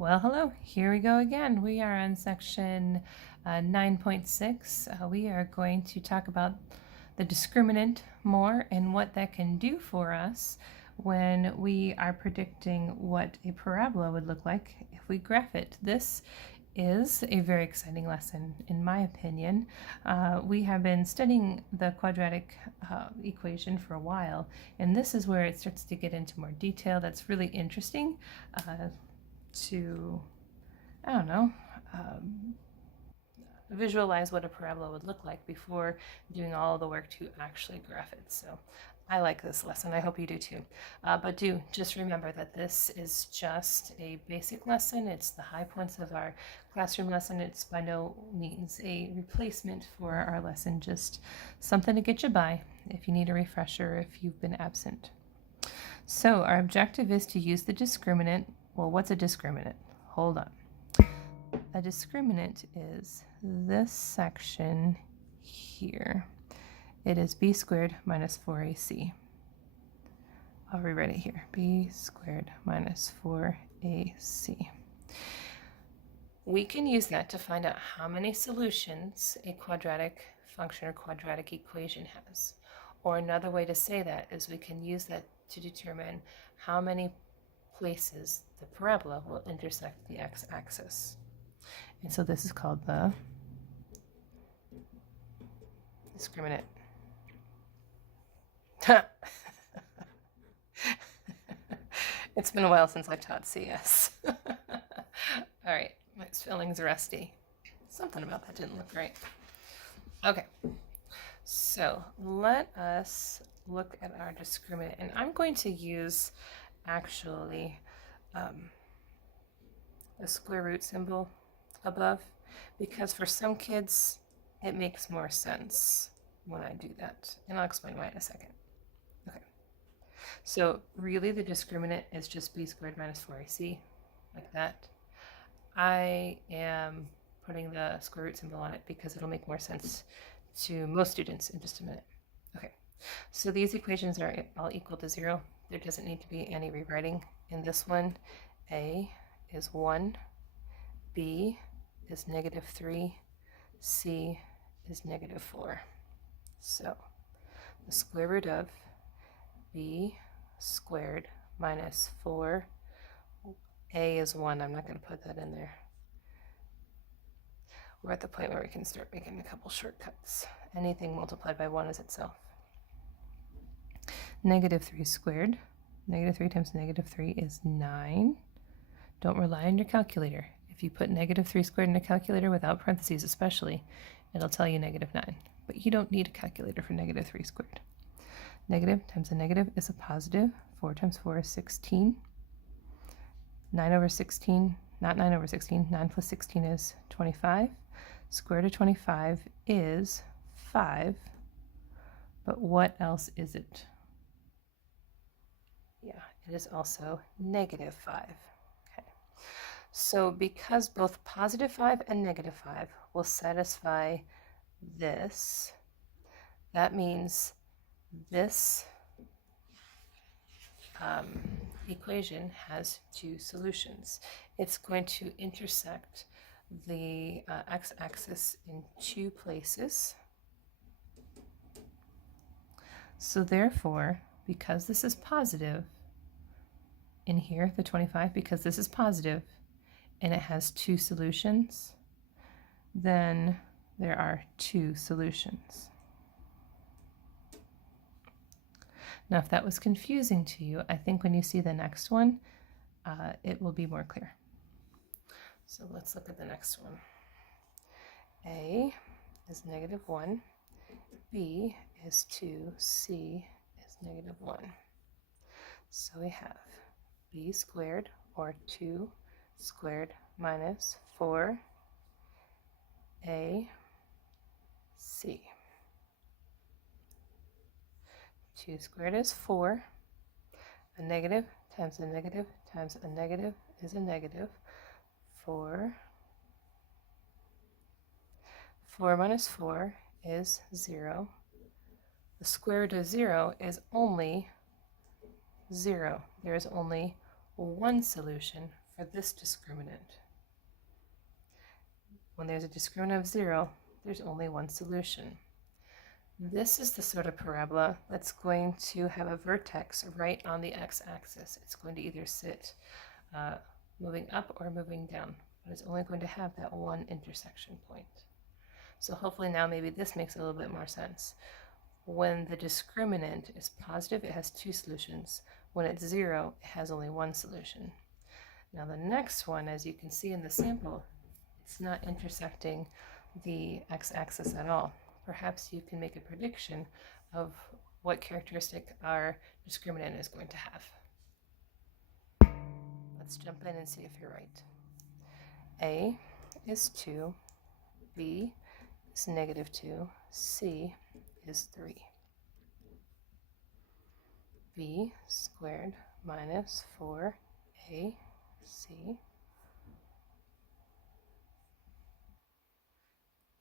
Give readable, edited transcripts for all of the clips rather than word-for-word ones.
Well, hello, here we go again. We are on section 9.6. We are going to talk about the discriminant more and what that can do for us when we are predicting what a parabola would look like if we graph it. This is a very exciting lesson, in my opinion. We have been studying the quadratic equation for a while, and this is where it starts to get into more detail. That's really interesting to, I don't know, visualize what a parabola would look like before doing all the work to actually graph it. So I like this lesson. I hope you do too. But do just remember that this is just a basic lesson. It's the high points of our classroom lesson. It's by no means a replacement for our lesson, just something to get you by if you need a refresher, if you've been absent. So our objective is to use the discriminant. Well, what's a discriminant? Hold on. A discriminant is this section here. It is b squared minus 4ac. I'll rewrite it here. B squared minus 4ac. We can use that to find out how many solutions a quadratic function or quadratic equation has. Or another way to say that is we can use that to determine how many places the parabola will intersect the x-axis. And so this is called the discriminant. It's been a while since I taught CS. All right, my spelling's rusty. Something about that didn't look right. Okay, so let us look at our discriminant. And I'm going to use actually the square root symbol above, because for some kids it makes more sense when I do that, and I'll explain why in a second. Okay, so really the discriminant is just b squared minus 4ac, like that. I am putting the square root symbol on it because it'll make more sense to most students in just a minute. Okay, so these equations are all equal to 0. There doesn't need to be any rewriting in this one. A is 1, b is -3, c is -4. So the square root of b squared minus 4, a is 1. I'm not going to put that in there. We're at the point where we can start making a couple shortcuts. Anything multiplied by 1 is itself. -3 squared. -3 times -3 is 9. Don't rely on your calculator. If you put -3 squared in a calculator without parentheses especially, it'll tell you -9. But you don't need a calculator for -3 squared. Negative times a negative is a positive. 4 times 4 is 16. 9 over 16, not 9 over 16, 9 plus 16 is 25. Square root of 25 is 5. But what else is it? Yeah, it is also -5. So because both +5 and -5 will satisfy this, that means this equation has two solutions. It's going to intersect the x-axis in two places. So therefore, because this is positive, in here, the 25, because this is positive, and it has two solutions, then there are two solutions. Now, if that was confusing to you, I think when you see the next one, it will be more clear. So let's look at the next one. A is -1, B is 2, C is -1. So we have b squared, or 2 squared minus 4ac. 2 squared is 4. A negative times a negative times a negative is a negative. 4. 4 minus 4 is 0. The square root of 0 is only 0. There is only one solution for this discriminant. When there's a discriminant of 0, there's only one solution. This is the sort of parabola that's going to have a vertex right on the x-axis. It's going to either sit moving up or moving down, but it's only going to have that one intersection point. So hopefully now maybe this makes a little bit more sense. When the discriminant is positive, it has 2 solutions. When it's 0, it has only one solution. Now the next one, as you can see in the sample, it's not intersecting the x-axis at all. Perhaps you can make a prediction of what characteristic our discriminant is going to have. Let's jump in and see if you're right. A is 2, B is -2, C is 3. B squared minus 4AC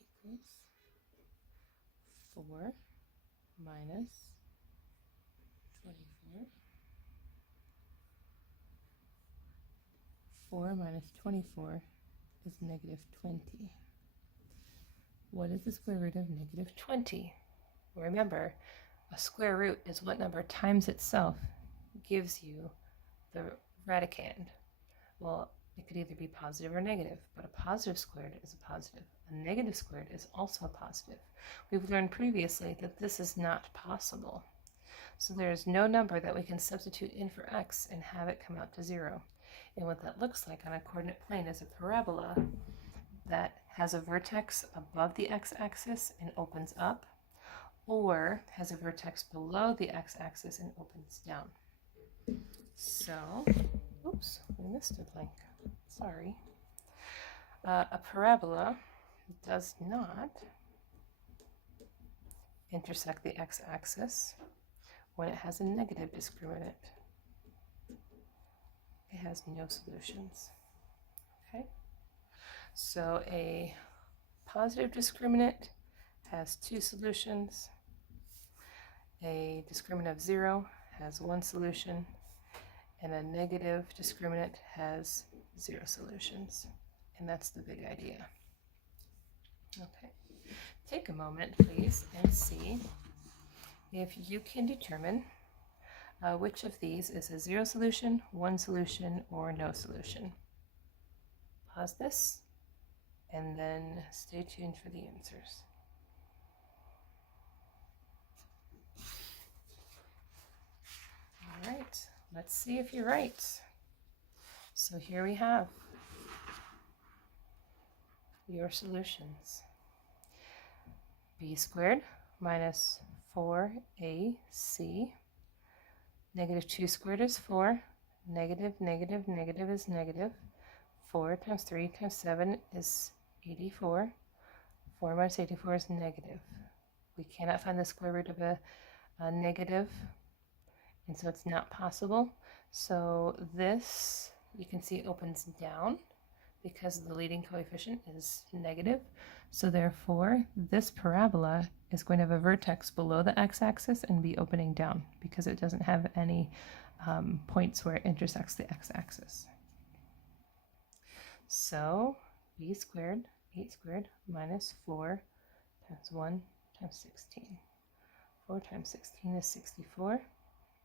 equals 4 minus 24. 4 minus 24 is -20. What is the square root of -20? Remember, a square root is what number times itself gives you the radicand. Well, it could either be positive or negative, but a positive squared is a positive. A negative squared is also a positive. We've learned previously that this is not possible. So there is no number that we can substitute in for x and have it come out to 0. And what that looks like on a coordinate plane is a parabola that has a vertex above the x-axis and opens up, or has a vertex below the x-axis and opens down. So, oops, we missed a blank. Sorry. A parabola does not intersect the x-axis when it has a negative discriminant. It has no solutions. Okay? So a positive discriminant has 2 solutions. A discriminant of 0 has 1 solution, and a negative discriminant has 0 solutions. And that's the big idea. Okay. Take a moment, please, and see if you can determine which of these is a 0 solution, 1 solution, or no solution. Pause this, and then stay tuned for the answers. All right, let's see if you're right. So here we have your solutions. B squared minus 4AC. -2 squared is 4. Negative is negative. 4 times 3 times 7 is 84. 4 minus 84 is negative. We cannot find the square root of a negative, and so it's not possible. So this, you can see, opens down because the leading coefficient is negative. So therefore, this parabola is going to have a vertex below the x-axis and be opening down because it doesn't have any points where it intersects the x-axis. So b squared, 8 squared, minus 4 times 1 times 16. 4 times 16 is 64.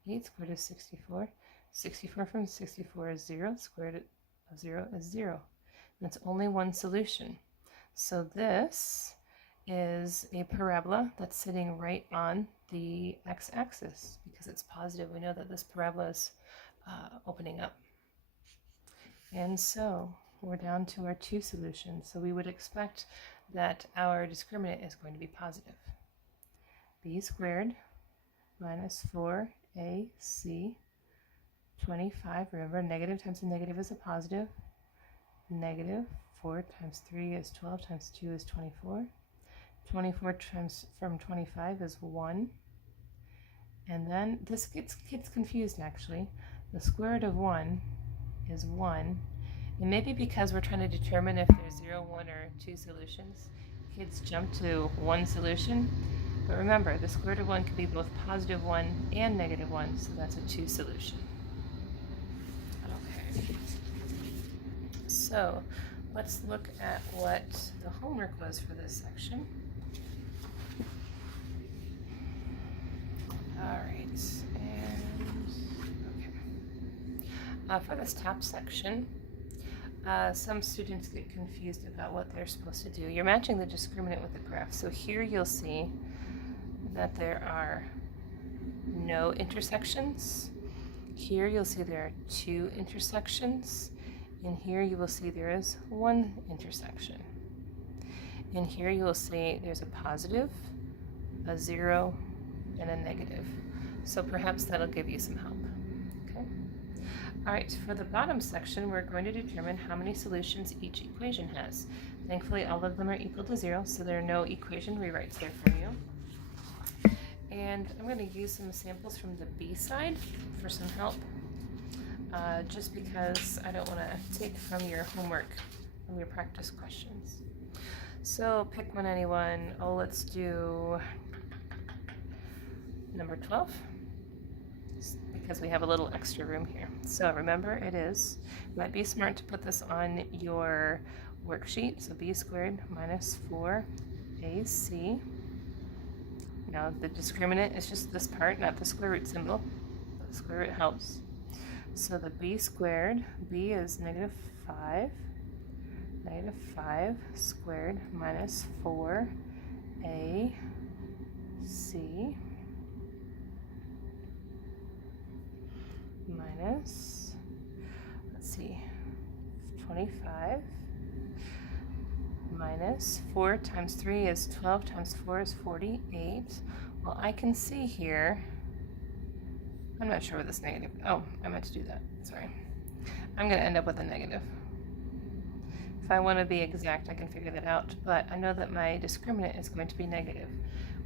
8 squared is 64. 64 from 64 is 0. Square root of 0 is 0. And it's only one solution. So this is a parabola that's sitting right on the x-axis. Because it's positive, we know that this parabola is opening up. And so we're down to our 2 solutions. So we would expect that our discriminant is going to be positive. B squared minus 4AC, 25. Remember, negative times a negative is a positive. Negative 4 times 3 is 12 times 2 is 24. 24 times from 25 is 1. And then this gets confused actually. The square root of 1 is 1. And maybe because we're trying to determine if there's 0, 1, or 2 solutions, kids jump to one solution. But remember, the square root of 1 could be both positive 1 and negative 1, so that's a 2 solution. Okay. So let's look at what the homework was for this section. All right, and okay. For this top section, some students get confused about what they're supposed to do. You're matching the discriminant with the graph. So here you'll see that there are no intersections. Here you'll see there are 2 intersections. And here you will see there is 1 intersection. And here you will see there's a positive, a 0, and a negative. So perhaps that'll give you some help. Okay. All right, for the bottom section, we're going to determine how many solutions each equation has. Thankfully, all of them are equal to 0, so there are no equation rewrites there for you. And I'm going to use some samples from the B side for some help, just because I don't want to take from your homework, from your practice questions. So pick one, anyone. Oh, let's do number 12, because we have a little extra room here. So remember, it might be smart to put this on your worksheet. So b squared minus 4ac. Now the discriminant is just this part, not the square root symbol. The square root helps. So the b squared, b is negative 5 squared minus 4ac minus, let's see, 25 minus 4 times 3 is 12 times 4 is 48. Well, I can see here, I'm not sure what this negative, oh, I meant to do that, sorry. I'm going to end up with a negative. If I want to be exact, I can figure that out, but I know that my discriminant is going to be negative,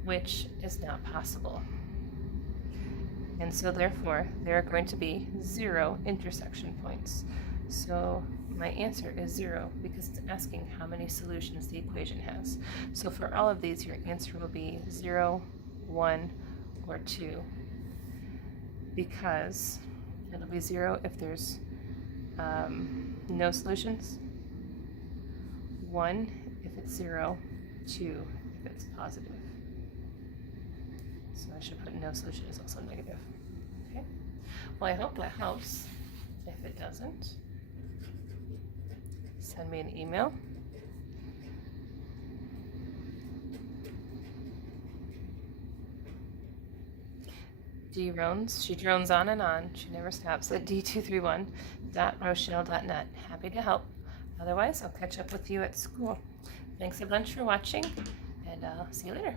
which is not possible. And so therefore, there are going to be 0 intersection points. So my answer is 0 because it's asking how many solutions the equation has. So for all of these, your answer will be 0, 1, or 2, because it'll be 0 if there's no solutions, 1 if it's 0, 2 if it's positive. So I should put no solution is also negative. Okay. Well, I hope that helps. If it doesn't, send me an email. D Rones, she drones on and on. She never stops at d231.rochelle.net. Happy to help. Otherwise, I'll catch up with you at school. Thanks a bunch for watching, and I'll see you later.